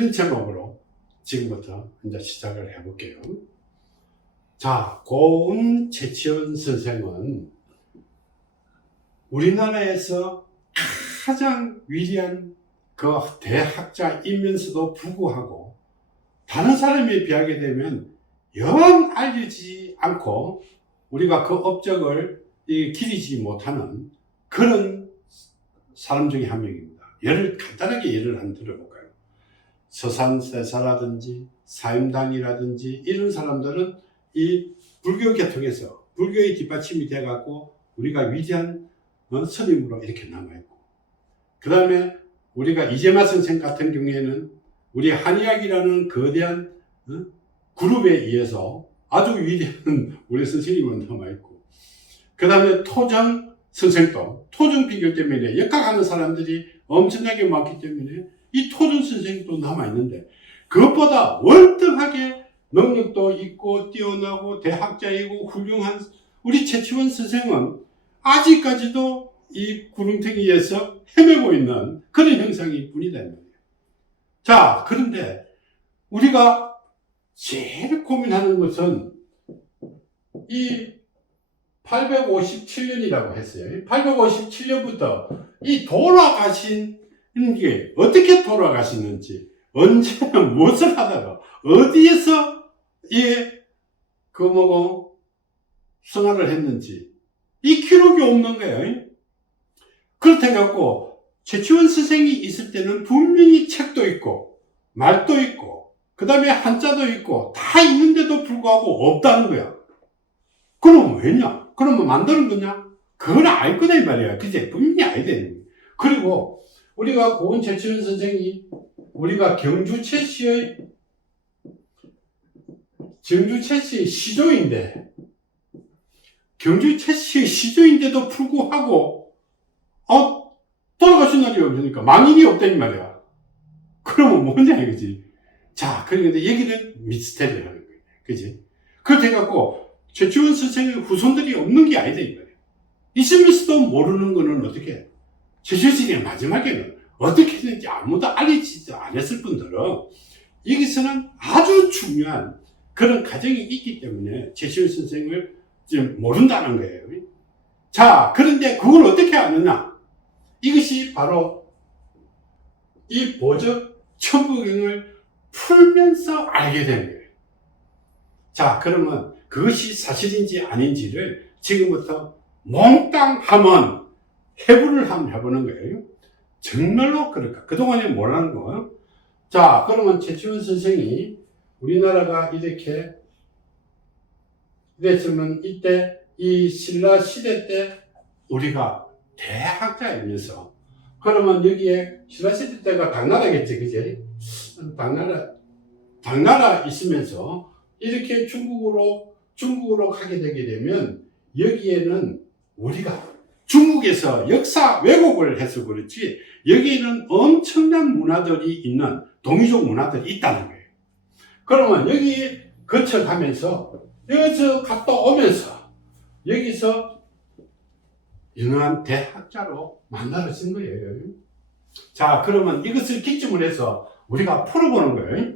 이런 제목으로 지금부터 이제 시작을 해볼게요. 자, 고은 최치원 선생은 우리나라에서 가장 위대한 그 대학자이면서도 불구하고 다른 사람에 비하게 되면 영 알려지지 않고 우리가 그 업적을 기리지 못하는 그런 사람 중에 한 명입니다. 간단하게 예를 한번 들어볼까요? 서산세사라든지 사임당이라든지 이런 사람들은 이 불교 계통에서 불교의 뒷받침이 돼갖고 우리가 위대한 스님으로 이렇게 남아있고, 그 다음에 우리가 이재마 선생 같은 경우에는 우리 한의학이라는 거대한 그룹에 의해서 아주 위대한 우리 선생님은 남아있고, 그 다음에 토정 선생도 토정 비결 때문에 역학하는 사람들이 엄청나게 많기 때문에 이 토정 선생도 남아있는데, 그것보다 월등하게 능력도 있고 뛰어나고 대학자이고 훌륭한 우리 최치원 선생은 아직까지도 이 구름탱이에서 헤매고 있는 그런 형상일 뿐이다. 자, 그런데 우리가 제일 고민하는 것은 이 857년이라고 했어요. 857년부터 이 돌아가신 게 어떻게 돌아가시는지, 언제 무엇을 하다가 어디에서 생활을 했는지 이 기록이 없는 거예요. 그렇다고 해갖고 최치원 선생이 있을 때는 분명히 책도 있고 말도 있고 그 다음에 한자도 있고 다 있는데도 불구하고 없다는 거야. 그럼 왜냐? 그러면 만드는 거냐? 그건 알 거다 이 말이야. 그제 분명히 알야 되는 거야. 그리고 우리가 고은 최치원 선생이 우리가 경주 최씨의 시조인데, 경주 최씨의 시조인데도 불구하고 돌아가신 날이 없으니까 망인이 없다 이 말이야. 그러면 뭐냐 이거지. 자, 그러니까 여기는 미스테리라는 거야. 그지? 그렇게 해갖고 최치원 선생의 후손들이 없는 게 아니다 이 말이야. 있으면서도 모르는 거는 어떻게 해? 최치원 선생의 마지막에는 어떻게 했는지 아무도 알리지 않았을 뿐더러 여기서는 아주 중요한 그런 과정이 있기 때문에 최치원 선생을 지금 모른다는 거예요. 자, 그런데 그걸 어떻게 아느냐? 이것이 바로 이 보적 천부경을 풀면서 알게 된 거예요. 자, 그러면 그것이 사실인지 아닌지를 지금부터 몽땅 한번 해부를 한번 해보는 거예요. 정말로 그럴까? 그동안에 뭐라는 거예요? 자, 그러면 최치원 선생이 우리나라가 이렇게 이랬으면 이때 이 신라 시대 때 우리가 대학자이면서, 그러면 여기에 신라 시대 때가 당나라겠지, 그지? 당나라 있으면서 이렇게 중국으로 가게 되게 되면 여기에는 우리가 중국에서 역사 왜곡을 해서 그렇지 여기에는 엄청난 문화들이 있는 동이족 문화들이 있다는 거예요. 그러면 여기 거쳐가면서 여기서 갔다 오면서 여기서 유능한 대학자로 만들어진 거예요. 자, 그러면 이것을 기점으로 해서 우리가 풀어보는 거예요.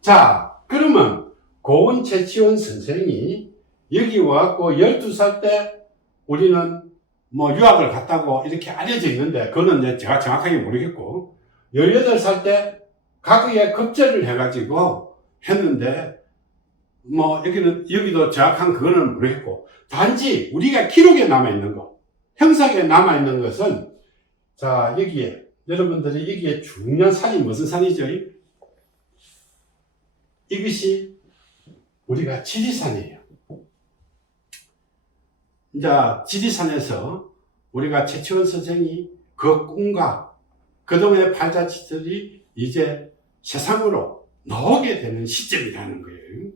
자, 그러면 고은 최치원 선생이 여기 와갖고 12살 때 우리는 유학을 갔다고 이렇게 알려져 있는데, 그거는 제가 정확하게 모르겠고, 18살 때 과거에 급제를 해가지고 했는데, 여기도 정확한 그거는 모르겠고, 단지 우리가 기록에 남아있는 거, 형상에 남아있는 것은, 자, 여기에, 여러분들이 여기에 중요한 산이 무슨 산이죠? 이것이 우리가 지리산이에요. 이제 지리산에서 우리가 최치원 선생이 그 꿈과 그동안의 발자취들이 이제 세상으로 나오게 되는 시점이라는 거예요.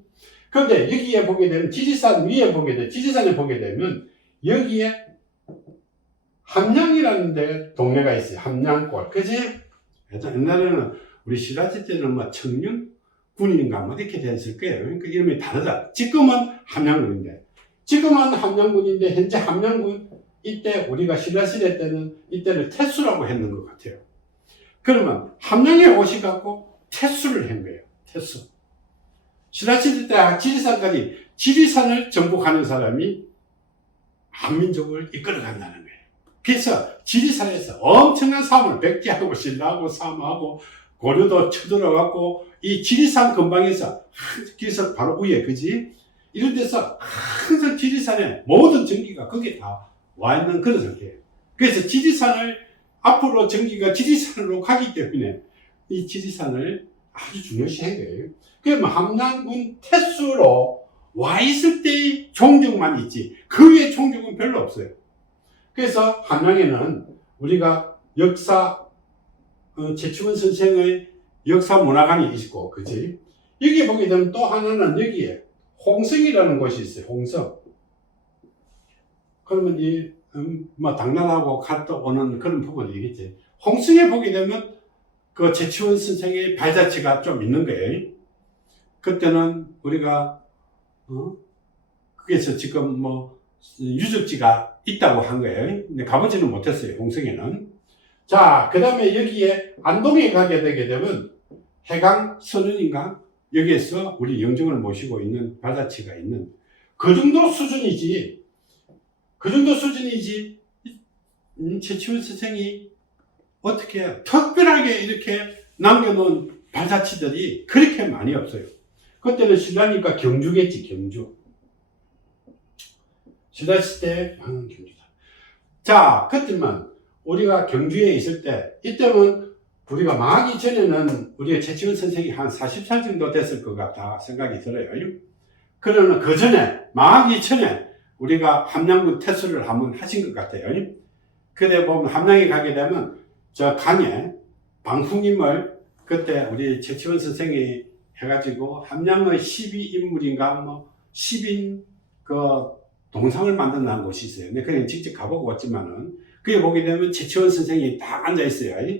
그런데 여기에 보게 되면 지리산 위에 지리산에 보게 되면 여기에 함량이라는 동네가 있어요. 함량골. 그지? 옛날에는 우리 신라시 때는 청량군인가 이렇게 됐을 거예요. 그러니까 이름이 다르다. 지금은 함량군인데. 현재 함량군, 이때 우리가 신라시대 때는 이때를 태수라고 했는 것 같아요. 그러면 함량에 오셔갖고 태수를 한 거예요. 태수. 신라시대 때 지리산까지 지리산을 정복하는 사람이 한민족을 이끌어 간다는 거예요. 그래서 지리산에서 엄청난 싸움을 백제하고 신라하고 싸움하고 고려도 쳐들어갔고 이 지리산 근방에서 그래서 바로 위에 그지 이런 데서 항상 지리산에 모든 전기가 거기에 다 와 있는 그런 상태예요. 그래서 지리산을 앞으로 전기가 지리산으로 가기 때문에 이 지리산을 아주 중요시한 거예요. 그러면 함양군 태수로 와 있을 때의 종족만 있지 그 외의 종족은 별로 없어요. 그래서 함양에는 우리가 역사 최충원 선생의 역사 문화관이 있고 그지 여기 보게 되면 또 하나는 여기에 홍성이라는 곳이 있어요. 홍성. 그러면 뭐 당나라하고 갔다 오는 그런 부분이 있겠지. 홍성에 보게 되면 그 최충원 선생의 발자취가 좀 있는 거예요. 그때는 우리가 거기서 지금 뭐 유적지가 있다고 한 거예요. 근데 가보지는 못했어요. 홍성에는. 자, 그 다음에 여기에 안동에 가게 되게 되면 해강 선언인가 여기에서 우리 영정을 모시고 있는 발자취가 있는 그 정도 수준이지. 그 정도 수준이지. 최충원 선생이 어떻게 특별하게 이렇게 남겨놓은 발자취들이 그렇게 많이 없어요. 그때는 신라니까 경주겠지, 경주. 신라시대 경주다. 자, 그때만 우리가 경주에 있을 때, 이때는 우리가 망하기 전에는 우리가 최충원 선생이 한 40살 정도 됐을 것 같다 생각이 들어요. 그러나 그 전에, 망하기 전에 우리가 함양군 태수를 한번 하신 것 같아요. 그래 보면 함양에 가게 되면 저 강에 방풍임을 그때 우리 최충원 선생이 해가지고 함양의 12인물인가 뭐 10인 그 동상을 만든다는 곳이 있어요. 근데 그냥 직접 가보고 왔지만은 그게 보게 되면 최충원 선생이 딱 앉아 있어요.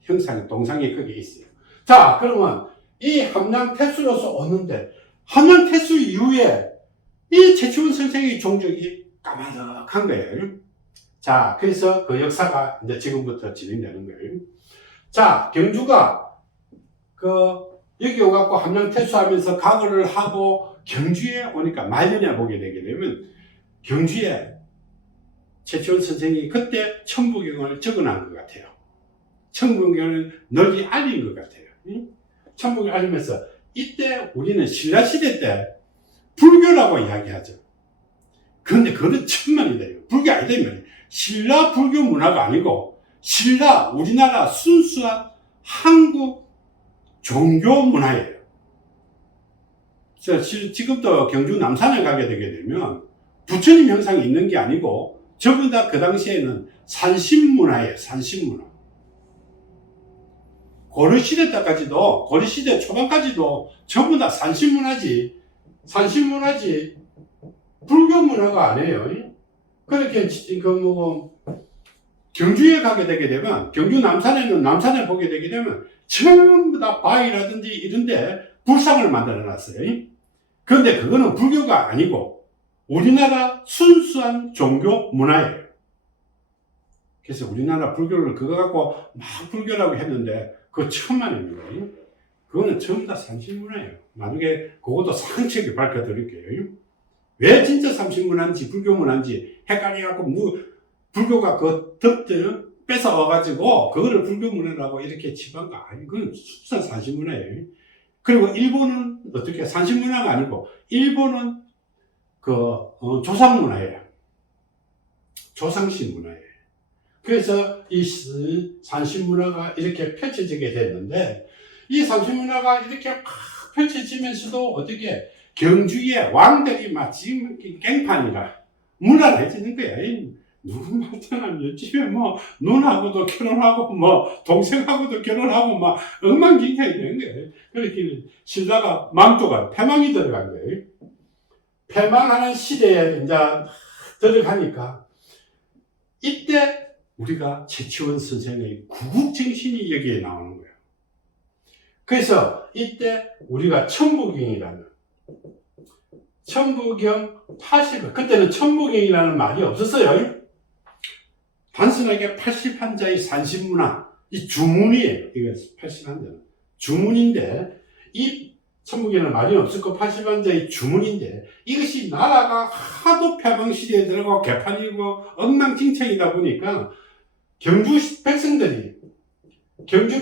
형상 동상이 거기에 있어요. 자, 그러면 이 함양 태수로서 오는데 함양 태수 이후에 이 최충원 선생의 종족이 까마득한 거예요. 자, 그래서 그 역사가 이제 지금부터 진행되는 거예요. 자, 경주가 여기 오갖고 함양 태수하면서 각오를 하고 경주에 오니까 말년에 보게 되게 되면 경주에 최충원 선생이 그때 천부경을 적어놓은 것 같아요. 천부경을 널리 알린 것 같아요. 천부경을 알리면서 이때 우리는 신라시대 때 불교라고 이야기하죠. 그런데 그거는 천만이다. 불교 아니다 이 말이에요. 신라 불교 문화가 아니고 신라 우리나라 순수한 한국 종교 문화예요. 지금도 경주 남산에 가게 되게 되면 부처님 형상이 있는 게 아니고 전부 다 그 당시에는 산신문화예요. 산신문화. 고려시대 때까지도 고려시대 초반까지도 전부 다 산신문화지. 산신문화지 불교 문화가 아니에요. 그렇게 경주에 가게 되게 되면 경주 남산에 보게 되게 되면 전부 다 바위라든지 이런데 불상을 만들어 놨어요. 그런데 그거는 불교가 아니고 우리나라 순수한 종교 문화예요. 그래서 우리나라 불교를 그거 갖고 막 불교라고 했는데 그거 천만입니다. 그거는 전부 다 산신문화예요. 나중에 그것도 상세하게 밝혀드릴게요. 왜 진짜 산신문화인지 불교문화인지 헷갈려갖고 불교가 그 덕들을 뺏어와가지고 그거를 불교문화라고 이렇게 치부한 거 아니고 그건 순수한 산신문화예요. 그리고 일본은 어떻게 산신문화가 아니고 일본은 조상문화예요. 조상신 문화예요. 그래서 이 산신문화가 이렇게 펼쳐지게 됐는데 이 산신문화가 이렇게 막 펼쳐지면서도 어떻게 경주의 왕들이 막 지금 깽판이라 문화해지는 거야. 누구 말처럼 집에 뭐 누나하고도 결혼하고 뭐 동생하고도 결혼하고 막 엉망진창이 되는 거예요. 그렇게 신라가 망조가 패망이 들어간 거예요. 패망하는 시대에 이제 들어가니까 이때 우리가 최충원 선생의 구국정신이 여기에 나오는 거예요. 그래서 이때 우리가 천부경이라는 천부경 80일 그때는 천부경이라는 말이 없었어요. 단순하게 80한자의 산신문화 이 주문이에요. 이거 80한자는 주문인데, 이 천북에는 말이 없었고 80만자의 주문인데, 이것이 나라가 하도 패방시대에 들어가고 개판이고 엉망진창이다 보니까 경주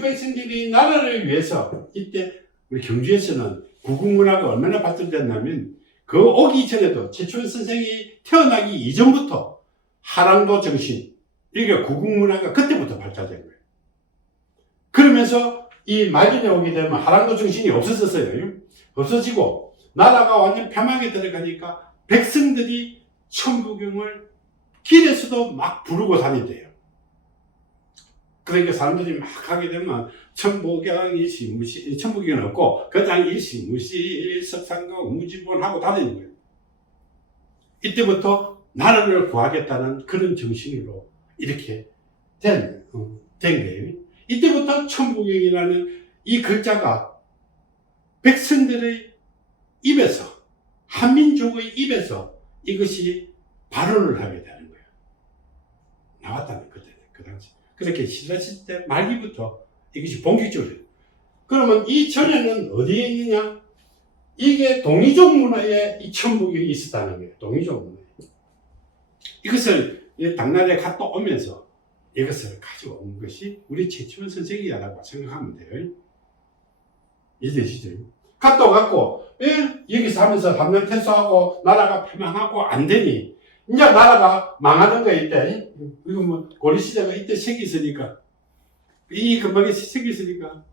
백성들이 나라를 위해서, 이때 우리 경주에서는 구국문화가 얼마나 발전됐냐면, 그 오기 전에도 최초원 선생이 태어나기 이전부터 하랑도 정신, 이게 구국문화가 그때부터 발달된 거예요. 그러면서 이 말년에 오게 되면 하랑도 정신이 없어졌어요. 없어지고 나라가 완전 패망에 들어가니까 백성들이 천부경을 길에서도 막 부르고 다닌대요. 그러니까 사람들이 막 하게 되면 천부경이 시무시, 천부경은 없고 거장이 시무시 석상과 무지본 하고 다니는 거예요. 이때부터 나라를 구하겠다는 그런 정신으로 이렇게 된 거예요. 이때부터 천부경이라는 이 글자가 백성들의 입에서, 한민족의 입에서 이것이 발언을 하게 되는 거예요. 나왔다는 그때, 그 당시. 그렇게 신라시대 말기부터 이것이 본격적으로. 그러면 이 전에는 어디에 있느냐? 이게 동이족 문화에 이 천부경이 있었다는 거예요. 동이족 문화에. 이것을 당나라에 갔다 오면서 이것을 가져온 것이 우리 최초원 선생이라고 생각하면 돼요. 이해되시죠? 갔다 와갖고, 여기서 하면서 한명 퇴소하고, 나라가 패망하고, 안 되니, 이제 나라가 망하는 거야, 이때. 이거 뭐, 고려시대가 이때 생겼으니까. 이 근방에 생겼으니까.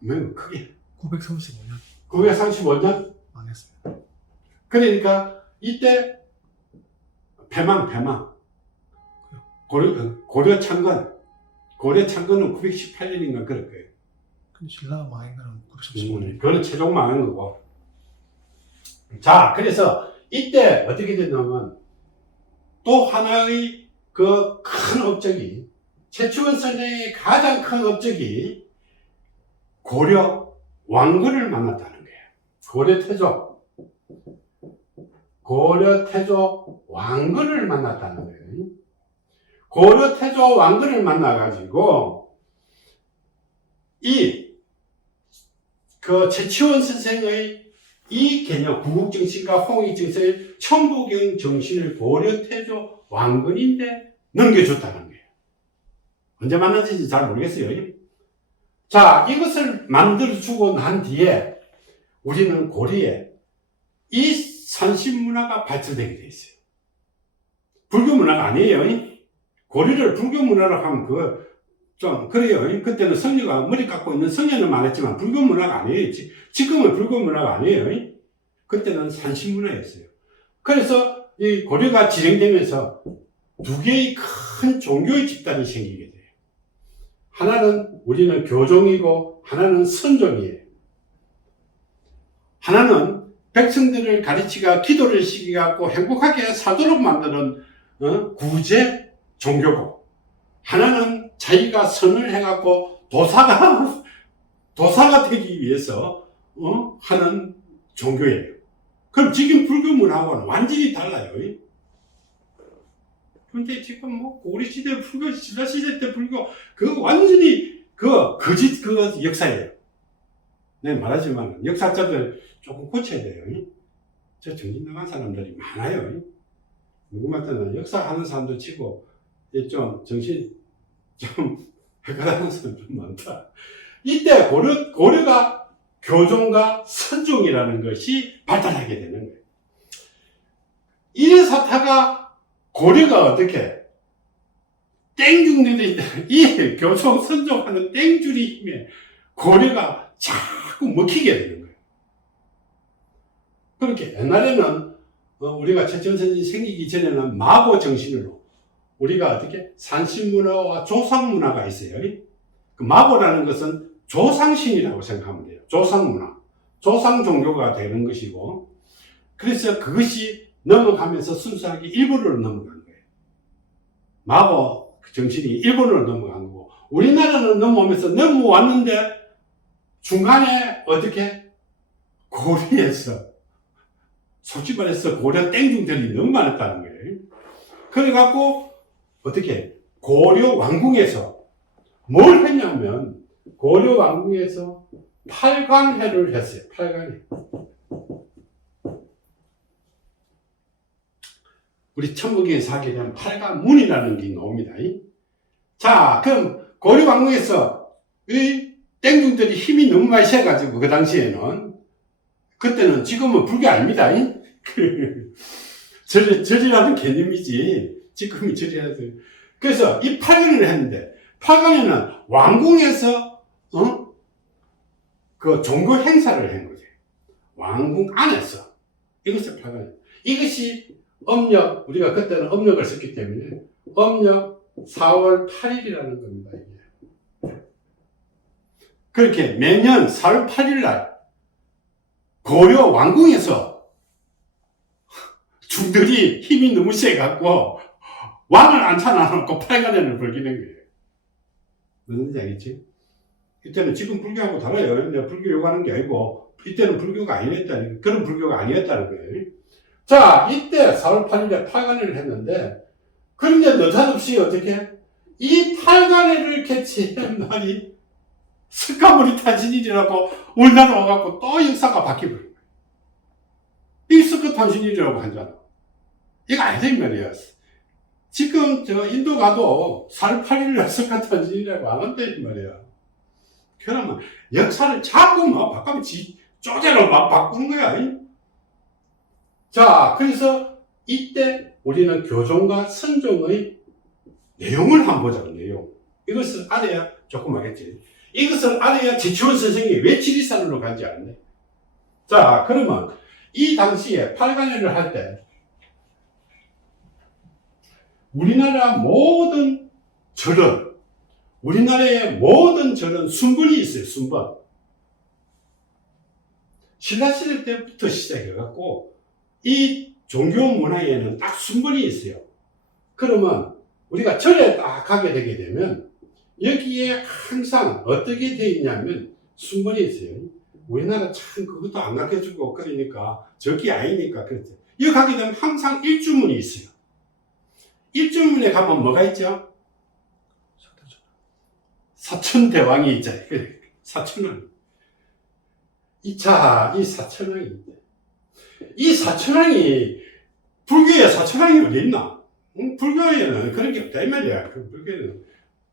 뭐, 크게. 935년 935년? 망했습니다. 그러니까, 이때, 패망. 고려 창건. 고려 창건은 918년인가 그럴 거예요. 근데 신라가 망한 거는 935년. 그건 최종 망한 거고. 자, 그래서 이때 어떻게 됐냐면 또 하나의 그 큰 업적이, 최초원 선생의 가장 큰 업적이 고려 왕건을 만났다는 거예요. 고려 태조 왕건을 만났다는 거예요. 고려 태조 왕건을 만나가지고 그 최치원 선생의 이 개념, 구국정신과 홍익정신의 천부경 정신을 고려 태조 왕건인데 넘겨줬다는 거예요. 언제 만났는지 잘 모르겠어요. 자, 이것을 만들어주고 난 뒤에 우리는 고려에 이 산신문화가 발전되게 돼 있어요. 불교 문화가 아니에요. 고려를 불교 문화로 하면 좀 그래요. 그때는 성녀가 머리 깎고 있는 성녀는 많았지만 불교 문화가 아니에요. 지금은 불교 문화가 아니에요. 그때는 산신 문화였어요. 그래서 이 고려가 진행되면서 두 개의 큰 종교의 집단이 생기게 돼요. 하나는 우리는 교종이고 하나는 선종이에요. 하나는 백성들을 가르치가 기도를 시키갖고 행복하게 살도록 만드는 구제 종교고, 하나는 자기가 선을 해갖고 도사가 되기 위해서 하는 종교예요. 그럼 지금 불교 문화하고는 완전히 달라요. 근데 지금 뭐 고려시대 불교, 신라시대 때 불교 완전히 거짓 역사예요. 내가 말하지만 역사자들 조금 고쳐야 돼요. 저 정신 나간 사람들이 많아요. 누구만 때는 역사하는 사람도 치고 좀 정신 좀 헷갈리는 사람 좀 많다. 이때 고려가 교종과 선종이라는 것이 발달하게 되는 거예요. 이래사타가 고려가 어떻게 땡중들이 이 교종 선종하는 땡줄이 힘에 고려가 자꾸 먹히게 되는 거예요. 그렇게 옛날에는 우리가 최초원 선생이 생기기 전에는 마고 정신으로 우리가 어떻게 산신문화와 조상문화가 있어요. 그 마고라는 것은 조상신이라고 생각하면 돼요. 조상문화, 조상종교가 되는 것이고, 그래서 그것이 넘어가면서 순수하게 일본으로 넘어간 거예요. 마고 정신이 일본으로 넘어간 거고, 우리나라는 넘어오면서 넘어왔는데 중간에 어떻게 고려에서, 솔직히 말해서 고려 땡중들이 너무 많았다는 거예요. 그래갖고 어떻게 고려 왕궁에서 뭘 했냐면 고려 왕궁에서 팔관회를 했어요. 팔관회. 우리 천국에서 하게 되면 팔관문이라는 게 나옵니다. 자, 그럼 고려 왕궁에서 이 땡중들이 힘이 너무 많이 세가지고 그 당시에는 그때는 지금은 불교 아닙니다. 절이라는 개념이지. 지금이 절이라는. 그래서 이 팔관을 했는데 팔관에는 왕궁에서 그 종교 행사를 한 거지. 왕궁 안에서 이것을 팔관. 이것이 음력, 우리가 그때는 음력을 썼기 때문에 음력 4월 8일이라는 겁니다. 이게. 그렇게 매년 4월 8일 날 고려 왕궁에서 중들이 힘이 너무 세갖고 왕을 앉혀놔놓고 팔관회를 벌기는 거예요. 무슨 얘기지? 이때는 지금 불교하고 달라요. 내가 불교 요구하는 게 아니고 이때는 불교가 아니었다는 그런 불교가 아니었다는 거예요. 자, 이때 4월 8일에 팔관회를 했는데 그런데 느닷없이 어떻게 이 팔관회를 개최한 날이 스카브리 탄신일이라고 우리나라 와갖고 또 역사가 바뀌어버린 거예요. 이 스카 탄신일이라고 하잖아. 이거 아니다 이 말이야. 지금 저 인도 가도 4월 8일날 스카 탄신일이라고 안 한다 이 말이야. 그러면 역사를 자꾸 막 바꾸면 쪼대로 막 바꾸는 거야. 자, 그래서 이때 우리는 교종과 선종의 내용을 한번 보자고, 내용. 이것을 알아야 조금 알겠지. 이것을 알아야 제치원 선생이 왜 지리산으로 간지 알네. 자, 그러면 이 당시에 팔관회를 할 때 우리나라 모든 절은, 우리나라의 모든 절은 순번이 있어요, 순번. 신라시대 때부터 시작해갖고 이 종교 문화에는 딱 순번이 있어요. 그러면 우리가 절에 딱 가게 되게 되면 여기에 항상 어떻게 되어 있냐면 순번이 있어요. 우리나라 참 그것도 안 가르쳐주고 그러니까 저기 아니니까 그렇죠. 여기 가게 되면 항상 일주문이 있어요. 일주문에 가면 뭐가 있죠? 사천대왕이 있죠. 사천왕. 이 사천왕이 있대. 이 사천왕이 불교에 사천왕이 어디 있나? 불교에는 그런 게 없다 이 말이야. 불교에는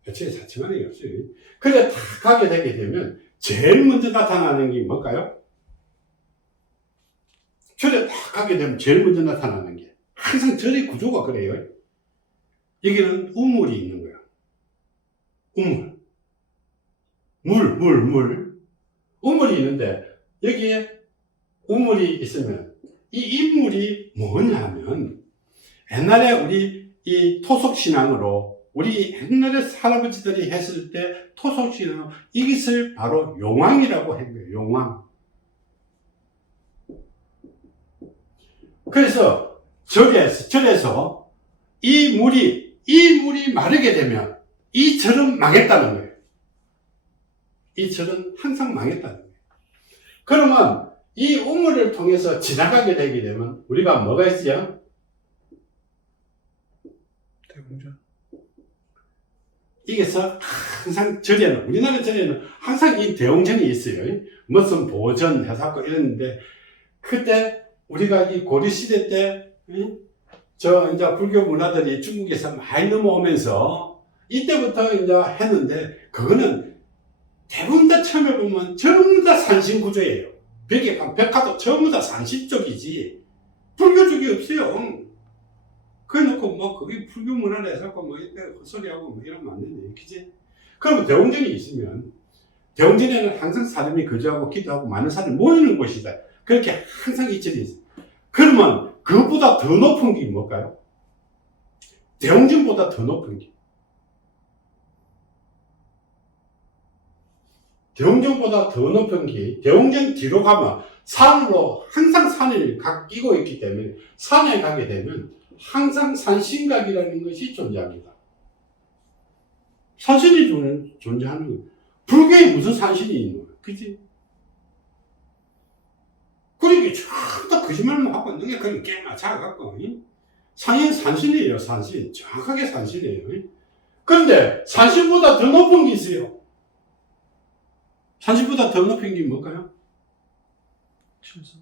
애초에 사천왕이 없어요. 그래 다 가게 되게 되면 제일 먼저 나타나는 게 뭘까요? 절에 딱 가게 되면 제일 먼저 나타나는 게 항상 절의 구조가 그래요. 여기는 우물이 있는 거야. 우물. 물. 우물이 있는데 여기에 우물이 있으면 이 인물이 뭐냐면 옛날에 우리 이 토속신앙으로 우리 옛날에 할아버지들이 했을 때 토속신앙 이것을 바로 용왕이라고 한 거예요. 용왕. 그래서 절에서 이 물이 마르게 되면 이 절은 망했다는 거예요. 이 절은 항상 망했다는 거예요. 그러면 이 우물을 통해서 지나가게 되게 되면 우리가 뭐가 있어요? 대공전. 이게서 항상 절에는 우리나라 절에는 항상 이 대웅전이 있어요. 무슨 보전 해사고 이랬는데 그때 우리가 이 고려 시대 때 이제 불교 문화들이 중국에서 많이 넘어오면서 이때부터 이제 했는데 그거는 대부분 다 처음에 보면 전부 다 산신 구조예요. 벽화도 전부 다 산신 쪽이지 불교 쪽이 없어요. 그래 놓고 뭐 그게 불교 문화를 해서 뭐 이때 헛소리하고 뭐 이러면 안 되네. 그지? 그러면 대웅전이 있으면 대웅전에는 항상 사람이 거주하고 기도하고 많은 사람이 모이는 곳이다. 그렇게 항상 이 절이 있어요. 그러면 그것보다 더 높은 게 뭘까요? 대웅전보다 더 높은 게. 대웅전보다 더 높은 게, 대웅전 뒤로 가면 산으로 항상 산을 끼고 있기 때문에 산에 가게 되면 항상 산신각이라는 것이 존재합니다. 산신이 존재하는 거예요. 불교에 무슨 산신이 있는 거예요? 그치? 그러니까 전부 거짓말만 하고 있는 게 그냥 깨나 작아갖고 산신이에요. 산신. 정확하게 산신이에요. 그런데 산신보다 더 높은 게 있어요. 산신보다 더 높은 게 뭘까요? 칠성.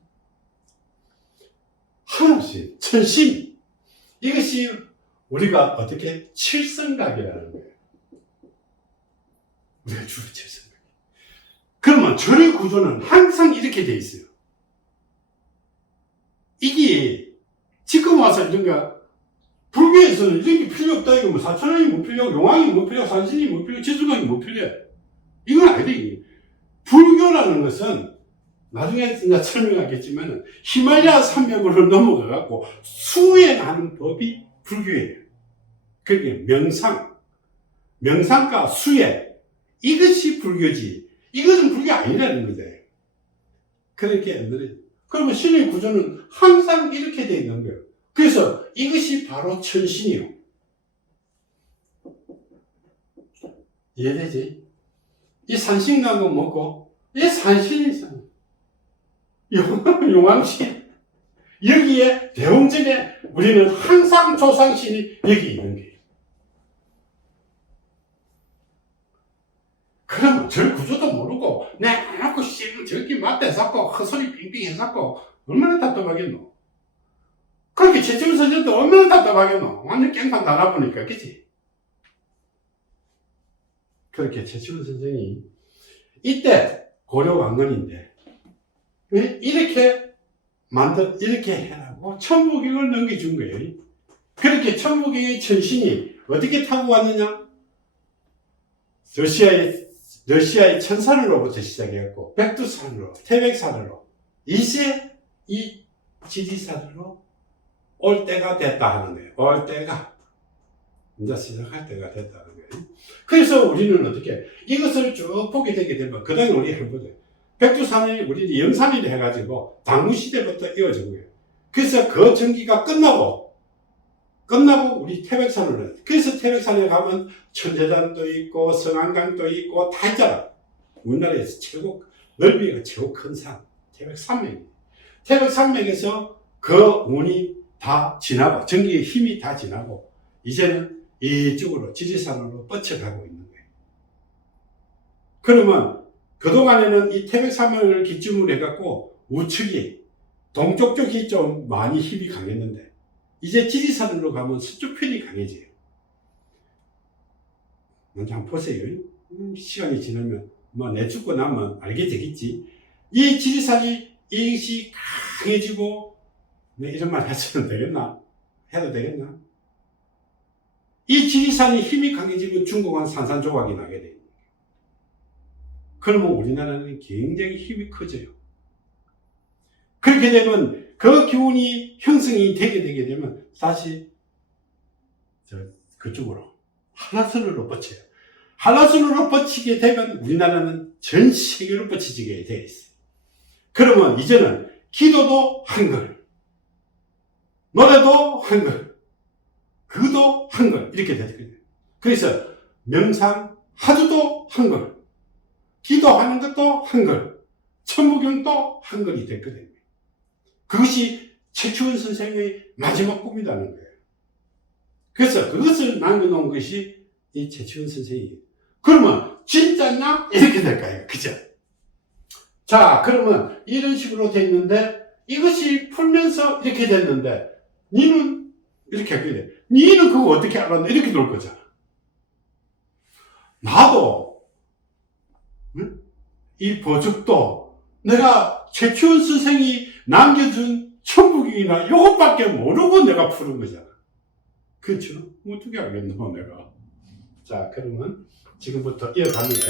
하나씩 천신. 이것이 우리가 어떻게 칠성각이라는 거예요. 우리가 주로 칠성각. 그러면 절의 구조는 항상 이렇게 돼 있어요. 이게 지금 와서 이런가 불교에서는 이런 게 필요 없다. 이거 뭐 사천왕이 뭐 필요, 용왕이 뭐 필요, 산신이 뭐 필요, 지수각이 뭐 필요해. 이건 아니다. 이게. 불교라는 것은 나중에 내가 설명하겠지만 히말라야 산맥으로 넘어가갖고 수행하는 법이 불교예요. 그게 명상과 수행, 이것이 불교지. 이것은 불교 아니라는 거죠. 그렇게 그러면 신의 구조는 항상 이렇게 되어 있는 거예요. 그래서 이것이 바로 천신이요. 이해되지? 이 산신각은 뭐고, 이 산신이 용왕신. 여기에 대웅전에 우리는 항상 조상신이 여기 있는 거예요. 그러면 절 구조도 모르고 내놓고 저렇게 맞대 잡고 헛소리 빙빙 해잡고 얼마나 답답하겠노. 그렇게 최철 선생도 얼마나 답답하겠노. 완전 깽판 다 나쁘니까, 그치? 그렇게 최철 선생이 이때 고려 왕건인데 이렇게 이렇게 해라고 천부경을 넘겨준 거예요. 그렇게 천부경의 천신이 어떻게 타고 왔느냐? 러시아의 천산으로부터 시작해갖고 백두산으로, 태백산으로, 이제 이 지리산으로 올 때가 됐다 하는 거예요. 올 때가 이제 시작할 때가 됐다는 거예요. 그래서 우리는 어떻게 이것을 쭉 보게 되게 되면 그 다음에 우리 해보죠. 백두산이 우리 영산이라 해가지고 당무시대부터 이어진 거예요. 그래서 그 전기가 끝나고 우리 태백산으로. 그래서 태백산에 가면 천재단도 있고 성안강도 있고 다 있잖아. 우리나라에서 최고 넓이가 최고 큰 산 태백산맥이에요. 태백산맥에서 그 운이 다 지나고 전기의 힘이 다 지나고 이제는 이쪽으로 지리산으로 뻗쳐가고 있는 거예요. 그러면 그동안에는 이 태백산맥을 기점으로 해갖고 우측이 동쪽 쪽이 좀 많이 힘이 강했는데 이제 지리산으로 가면 서쪽 편이 강해져요. 먼저 한번 보세요. 시간이 지나면 뭐 내죽고 나면 알게 되겠지. 이 지리산이 이것이 강해지고 이런 말 해도 되겠나? 해도 되겠나? 이 지리산이 힘이 강해지면 중국은 산산조각이 나게 돼요. 그러면 우리나라는 굉장히 힘이 커져요. 그렇게 되면 그 기운이 형성이 되게 되면 다시 그쪽으로 한라산으로 뻗쳐요. 한라산으로 뻗치게 되면 우리나라는 전 세계로 뻗치게 되어 있어요. 그러면 이제는 기도도 한글, 노래도 한글, 그도 한글 이렇게 되거든요. 그래서 명상 하두도 한글, 기도하는 것도 한글, 천부경도 한글이 됐거든요. 그것이 최추원 선생의 마지막 꿈이라는 거예요. 그래서 그것을 남겨놓은 것이 이 최추원 선생이에요. 그러면 진짜냐? 이렇게 될까요? 그죠? 자, 그러면 이런 식으로 됐는데 이것이 풀면서 이렇게 됐는데 니는 이렇게 하게 돼. 니는 그거 어떻게 알았나? 이렇게 놀 거잖아. 나도 이 보죽도 내가 최추원 선생이 남겨준 천부경이나 이것밖에 모르고 내가 푸는 거잖아. 그렇죠? 어떻게 알겠노 내가. 자, 그러면 지금부터 이어갑니다.